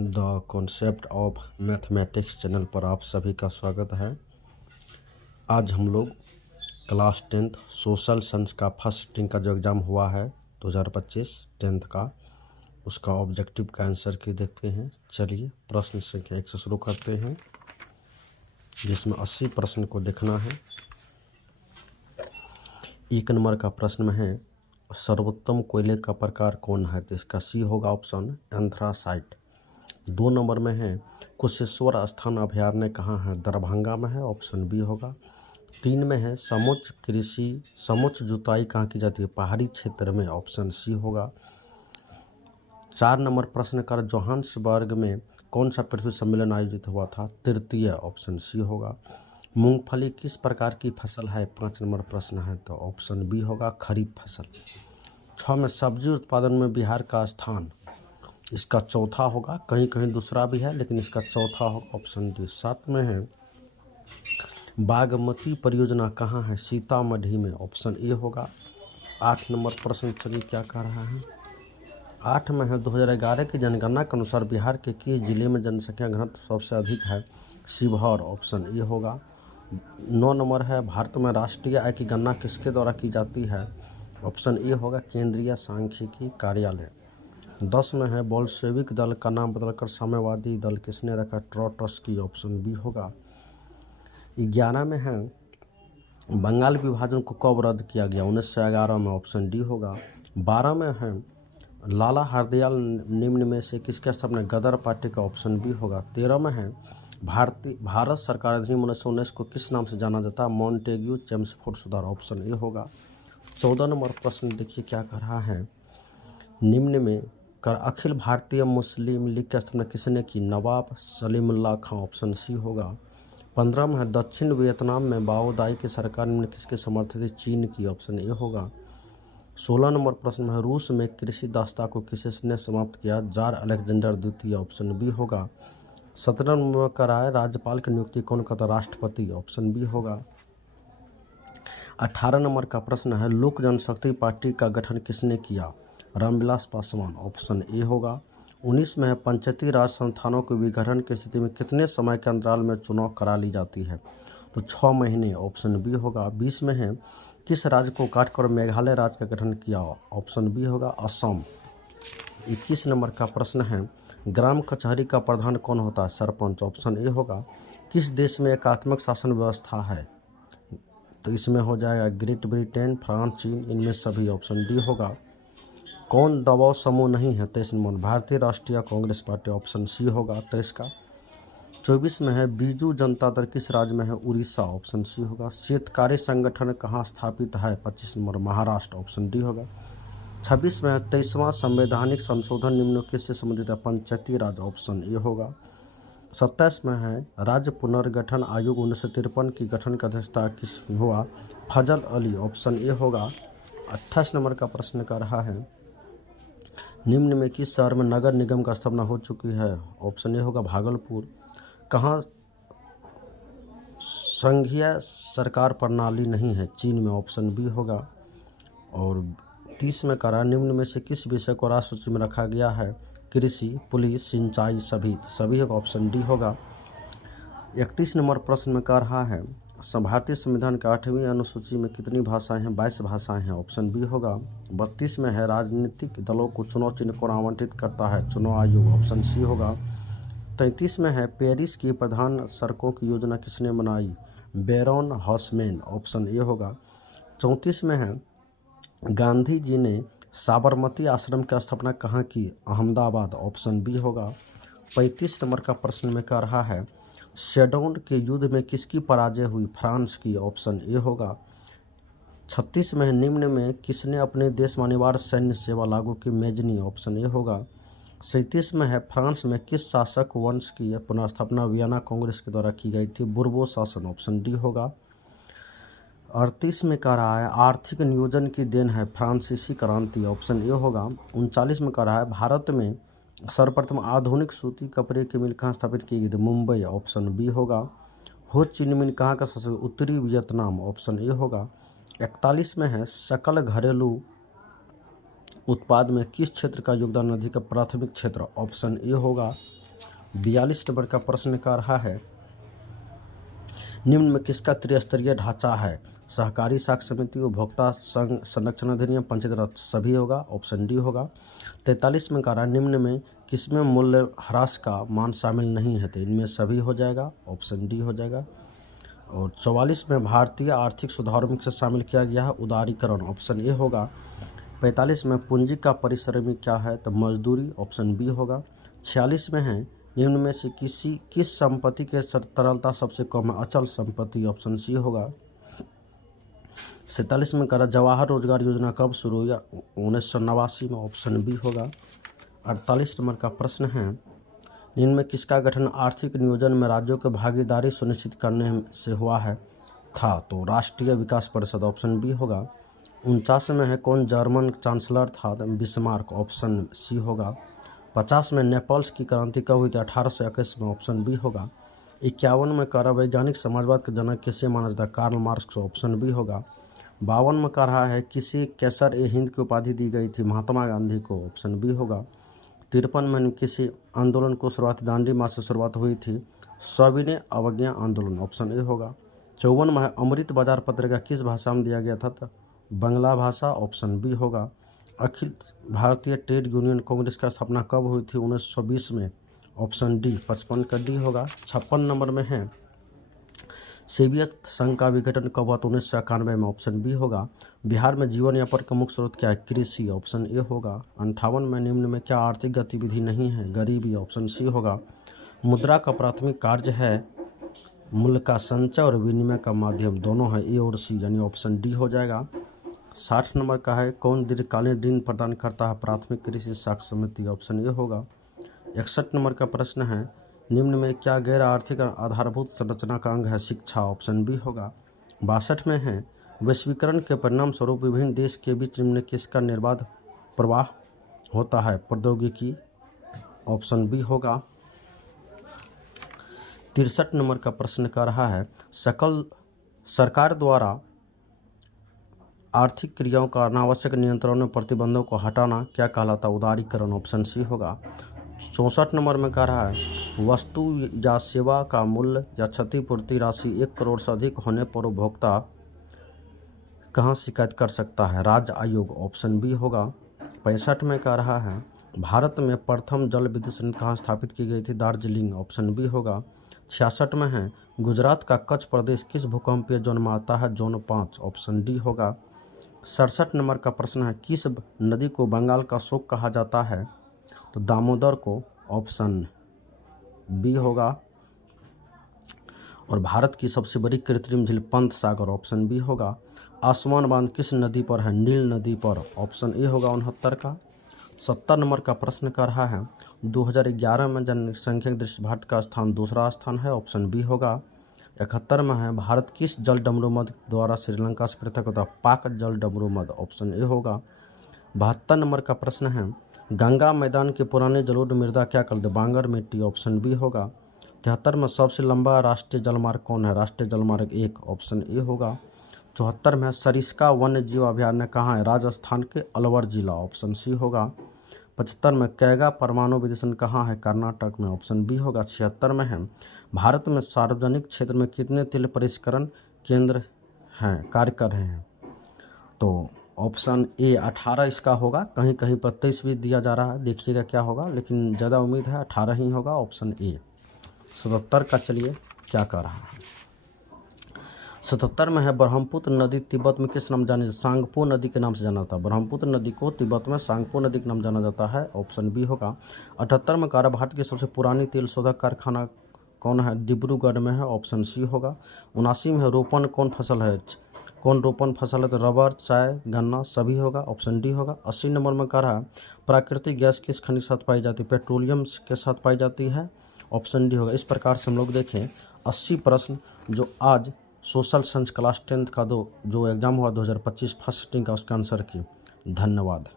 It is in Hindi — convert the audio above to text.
The concept of mathematics channel पर आप सभी का स्वागत है। आज हम लोग क्लास 10th सोशल साइंस का फर्स्ट सिटिंग का जो एग्ज़ाम हुआ है 2025 10th का, उसका ऑब्जेक्टिव का आंसर की देखते हैं। चलिए प्रश्न संख्या 1 से शुरू करते हैं, जिसमें 80 प्रश्न को देखना है। 1 नंबर का प्रश्न है, सर्वोत्तम कोयले का प्रकार कौन है? तो इसका सी होगा ऑप्शन एंथ्रासाइट। 2 नंबर में है, कुशेश्वर स्थान अभयारण्य कहाँ है? दरभंगा में है, ऑप्शन बी होगा। 3 में है, समोच्च जुताई कहाँ की जाती है? पहाड़ी क्षेत्र में, ऑप्शन सी होगा। 4 नंबर प्रश्न कर, जोहान्सबर्ग में कौन सा पृथ्वी सम्मेलन आयोजित हुआ था? तृतीय, ऑप्शन सी होगा। मूंगफली किस प्रकार की फसल है? 5 नंबर प्रश्न है, तो ऑप्शन बी होगा, खरीफ फसल। 6 में, सब्जी उत्पादन में बिहार का स्थान? इसका चौथा होगा, कहीं कहीं दूसरा भी है लेकिन इसका चौथा होगा, ऑप्शन डी। 7 में है, बागमती परियोजना कहाँ है? सीतामढ़ी में, ऑप्शन ए होगा। 8 नंबर प्रश्न चलिए क्या कह रहा है। 8 में है, 2011 की जनगणना के अनुसार बिहार के किस जिले में जनसंख्या घनत्व सबसे अधिक है? शिवहर, ऑप्शन ए होगा। 9 नंबर है, भारत में राष्ट्रीय आय की गणना किसके द्वारा की जाती है? ऑप्शन ए होगा, केंद्रीय सांख्यिकी कार्यालय। 10 में है, बोल्शेविक दल का नाम बदलकर साम्यवादी दल किसने रखा? ट्रॉट्स्की, ऑप्शन बी होगा। 11 में है, बंगाल विभाजन को कब रद्द किया गया? 1911 में, ऑप्शन डी होगा। 12 में है, लाला हरदयाल निम्न में से किसके स्थापना? गदर पार्टी का, ऑप्शन बी होगा। 13 में है, भारत सरकार अधिनियम 1919 को किस नाम से जाना जाता है? मॉन्टेग्यू चेम्सफोर्ड सुधार, ऑप्शन ए होगा। 14 नंबर प्रश्न देखिए क्या कर रहा है। निम्न में कर अखिल भारतीय मुस्लिम लीग की स्थापना किसने की? नवाब सलीमुल्लाह खां, ऑप्शन सी होगा। 15 में है, दक्षिण वियतनाम में माओ दाई की सरकार निम्न किसके समर्थित थी? चीन की, ऑप्शन ए होगा। 16 नंबर प्रश्न में है, रूस में कृषि दासता को किसने समाप्त किया? जार अलेक्जेंडर द्वितीय, ऑप्शन बी होगा। 17 नंबर में कर है, राज्यपाल की नियुक्ति कौन करता? राष्ट्रपति, ऑप्शन बी होगा। 18 नंबर का प्रश्न है, लोक जनशक्ति पार्टी का गठन किसने किया? रामविलास पासवान, ऑप्शन ए होगा। 19 में है, पंचायती राज संस्थानों के विघटन की स्थिति में कितने समय के अंतराल में चुनाव करा ली जाती है? तो 6 महीने, ऑप्शन बी होगा। 20 में है, किस राज्य को काटकर मेघालय राज्य का गठन किया? ऑप्शन बी होगा, असम। 21 नंबर का प्रश्न है, ग्राम कचहरी का प्रधान कौन होता है? सरपंच, ऑप्शन ए होगा। किस देश में एकात्मक शासन व्यवस्था है? तो इसमें हो जाएगा ग्रेट ब्रिटेन, फ्रांस, चीन, इनमें सभी, ऑप्शन डी होगा। कौन दबाव समूह नहीं है? 23 नंबर, भारतीय राष्ट्रीय कांग्रेस पार्टी, ऑप्शन सी होगा 23 का। 24 में है, बीजू जनता दल किस राज्य में है? उड़ीसा, ऑप्शन सी होगा। शेतकारी संगठन कहाँ स्थापित है? 25 नंबर, महाराष्ट्र, ऑप्शन डी होगा। 26 में है, 23वां संवैधानिक संशोधन निम्न किससे संबंधित है? पंचायती राज, ऑप्शन ए होगा। 27 में है, राज्य पुनर्गठन आयोग 1953 की गठन का अध्यक्षता किस हुआ? फजल अली, ऑप्शन ए होगा। 28 नंबर का प्रश्न कर रहा है, निम्न में किस शहर में नगर निगम का स्थापना हो चुकी है? ऑप्शन ए होगा, भागलपुर। कहाँ संघीय सरकार प्रणाली नहीं है? चीन में, ऑप्शन बी होगा। और 30 में करा, निम्न में से किस विषय को राष्ट्र सूची में रखा गया है? कृषि, पुलिस, सिंचाई, सभी होगा, ऑप्शन डी होगा। 31 नंबर प्रश्न में कह रहा है, भारतीय संविधान के 8वीं अनुसूची में कितनी भाषाएं हैं? 22 भाषाएं हैं, ऑप्शन बी होगा। 32 में है, राजनीतिक दलों को चुनाव चिन्ह कौन आवंटित करता है? चुनाव आयोग, ऑप्शन सी होगा। 33 में है, पेरिस की प्रधान सड़कों की योजना किसने बनाई? बैरोन हॉसमैन, ऑप्शन ए होगा। 34 में है, गांधी जी ने साबरमती आश्रम की स्थापना कहाँ की? अहमदाबाद, ऑप्शन बी होगा। 35 नंबर का प्रश्न में कह रहा है, शेडोन के युद्ध में किसकी पराजय हुई? फ्रांस की, ऑप्शन ए होगा। 36 में, निम्न में किसने अपने देश में अनिवार्य सैन्य सेवा लागू की? मेजनी, ऑप्शन ए होगा। 37 में है, फ्रांस में किस शासक वंश की पुनर्स्थापना वियना कांग्रेस के द्वारा की गई थी? बुर्बो शासन, ऑप्शन डी होगा। 38 में कह रहा है, आर्थिक नियोजन की देन है फ्रांसीसी क्रांति, ऑप्शन ए होगा। 39 में कह रहा है, भारत में सर्वप्रथम आधुनिक सूती कपड़े की मिल कहाँ स्थापित की गई थी? मुंबई, ऑप्शन बी होगा। हो चिन मिन कहाँ का शासन? उत्तरी वियतनाम, ऑप्शन ए होगा। 41 में है, सकल घरेलू उत्पाद में किस क्षेत्र का योगदान अधिक है? प्राथमिक क्षेत्र, ऑप्शन ए होगा। 42 नंबर का प्रश्न का रहा है, निम्न में किसका त्रिस्तरीय ढांचा है? सहकारी साख समिति, उपभोक्ता संघ संरक्षण अधिनियम, पंचायत राज सभी होगा, ऑप्शन डी होगा। 43 में कह रहा है, निम्न में किसमें मूल्य ह्रास का मान शामिल नहीं है? तो इनमें सभी हो जाएगा, ऑप्शन डी हो जाएगा। और 44 में भारतीय आर्थिक सुधारों में से शामिल किया गया है उदारीकरण, ऑप्शन ए होगा। 45 में पूंजी का परिश्रमी क्या है? तो मजदूरी, ऑप्शन बी होगा। 46 में है, निम्न में से किस संपत्ति के तरलता सबसे कम है? अचल संपत्ति, ऑप्शन सी होगा। 47 में करा जवाहर रोजगार योजना कब शुरू हुई? 1989 में, ऑप्शन बी होगा। 48 नंबर का प्रश्न है, निम्न में किसका गठन आर्थिक नियोजन में राज्यों की भागीदारी सुनिश्चित करने से हुआ है? था, तो राष्ट्रीय विकास परिषद, ऑप्शन बी होगा। 49 में है, कौन जर्मन चांसलर था? बिस्मार्क, ऑप्शन सी होगा। 50 में नेपल्स की क्रांति कब हुई थी? 1821 में, ऑप्शन बी होगा। 51 में कह रहा वैज्ञानिक समाजवाद के जनक किसे माना जाता है? कार्ल मार्क्स, ऑप्शन बी होगा। 52 में कह रहा है, किसी कैसर ए हिंद की उपाधि दी गई थी? महात्मा गांधी को, ऑप्शन बी होगा। 53 में किसी आंदोलन को शुरुआत दांडी मार्च से शुरुआत हुई थी? सविनय अवज्ञा आंदोलन, ऑप्शन ए होगा। 54 में है, अमृत बाजार पत्रिका किस भाषा में दिया गया था? तो बांग्ला भाषा, ऑप्शन बी होगा। अखिल भारतीय ट्रेड यूनियन कांग्रेस की स्थापना कब हुई थी? 1920 में, ऑप्शन डी, 55 का डी होगा। 56 नंबर में है, सोवियत संघ का विघटन कब हुआ? 1991 में, ऑप्शन बी होगा। बिहार में जीवन यापन का मुख्य स्रोत क्या है? कृषि, ऑप्शन ए होगा। 58 में, निम्न में क्या आर्थिक गतिविधि नहीं है? गरीबी, ऑप्शन सी होगा। मुद्रा का प्राथमिक कार्य है मूल्य का संचय और विनिमय का माध्यम, दोनों है, ए और सी, यानी ऑप्शन डी हो जाएगा। 60 नंबर का है, कौन दीर्घकालीन ऋण प्रदान करता है? प्राथमिक कृषि साख समिति, ऑप्शन ए होगा। 61 नंबर का प्रश्न है, निम्न में क्या गैर आर्थिक आधारभूत संरचना का अंग है? शिक्षा, ऑप्शन बी होगा। 62 में है, वैश्वीकरण के परिणाम स्वरूप विभिन्न देश के बीच निम्न किसका निर्बाध प्रवाह होता है? प्रौद्योगिकी, ऑप्शन बी होगा। 63 नंबर का प्रश्न कर रहा है, सरकार द्वारा आर्थिक क्रियाओं का अनावश्यक नियंत्रण में प्रतिबंधों को हटाना क्या कहलाता? उदारीकरण, ऑप्शन सी होगा। 64 नंबर में कह रहा है, वस्तु या सेवा का मूल्य या क्षतिपूर्ति राशि 1 करोड़ से अधिक होने पर उपभोक्ता कहाँ शिकायत कर सकता है? राज्य आयोग, ऑप्शन बी होगा। 65 में कह रहा है, भारत में प्रथम जल विद्युत संयंत्र कहाँ स्थापित की गई थी? दार्जिलिंग, ऑप्शन बी होगा। 66 में है, गुजरात का कच्छ प्रदेश किस भूकंपीय जोन में आता है? जोन 5, ऑप्शन डी होगा। 67 नंबर का प्रश्न है, किस नदी को बंगाल का शोक कहा जाता है? तो दामोदर को, ऑप्शन बी होगा। और भारत की सबसे बड़ी कृत्रिम झील पंत सागर, ऑप्शन बी होगा। आसमान बांध किस नदी पर है? नील नदी पर, ऑप्शन ए होगा 69 का। 70 नंबर का प्रश्न कर रहा है, 2011 में जनसंख्या की दृष्टि भारत का स्थान दूसरा स्थान है, ऑप्शन बी होगा। 71 में है, भारत किस जल डमरू मद द्वारा श्रीलंका से पृथक होता है? पाक जल डमरू मद, ऑप्शन ए होगा। 72 नंबर का प्रश्न है, गंगा मैदान के पुराने जलोढ़ मृदा क्या कहते? बांगर मिट्टी, ऑप्शन बी होगा। 73 में सबसे लंबा राष्ट्रीय जलमार्ग कौन है? राष्ट्रीय जलमार्ग 1, ऑप्शन ए होगा। 74 में सरिस्का वन्य जीव अभयारण्य कहाँ है? राजस्थान के अलवर जिला, ऑप्शन सी होगा। 75 में कैगा परमाणु विद्युत कहाँ है? कर्नाटक में, ऑप्शन बी होगा। 76 में है, भारत में सार्वजनिक क्षेत्र में कितने तेल परिष्करण केंद्र हैं कार्य कर रहे हैं? तो ऑप्शन ए 18 इसका होगा, कहीं कहीं पर 23 भी दिया जा रहा है, देखिएगा क्या होगा, लेकिन ज़्यादा उम्मीद है 18 ही होगा, ऑप्शन ए। 77 का चलिए क्या कर रहा है। 77 में है, ब्रह्मपुत्र नदी तिब्बत में किस नाम जानी? सांगपो नदी के नाम से जाना जाता है। ब्रह्मपुत्र नदी को तिब्बत में सांगपो नदी के नाम जाना जाता है, ऑप्शन बी होगा। 78 में कह रहा भारत की सबसे पुरानी तेल शोधक कारखाना कौन है? डिब्रूगढ़ में है, ऑप्शन सी होगा। 79 में है, रोपण कौन फसल है? कौन रोपण फसल है? तो रबर, चाय, गन्ना सभी होगा, ऑप्शन डी होगा। 80 नंबर में कह रहा है, प्राकृतिक गैस किस खनिज के साथ पाई जाती है? पेट्रोलियम के साथ पाई जाती है, ऑप्शन डी होगा। इस प्रकार से हम लोग देखें 80 प्रश्न जो आज सोशल साइंस क्लास 10th का जो एग्ज़ाम हुआ 2025 फर्स्ट सिटिंग का, उसका आंसर की। धन्यवाद।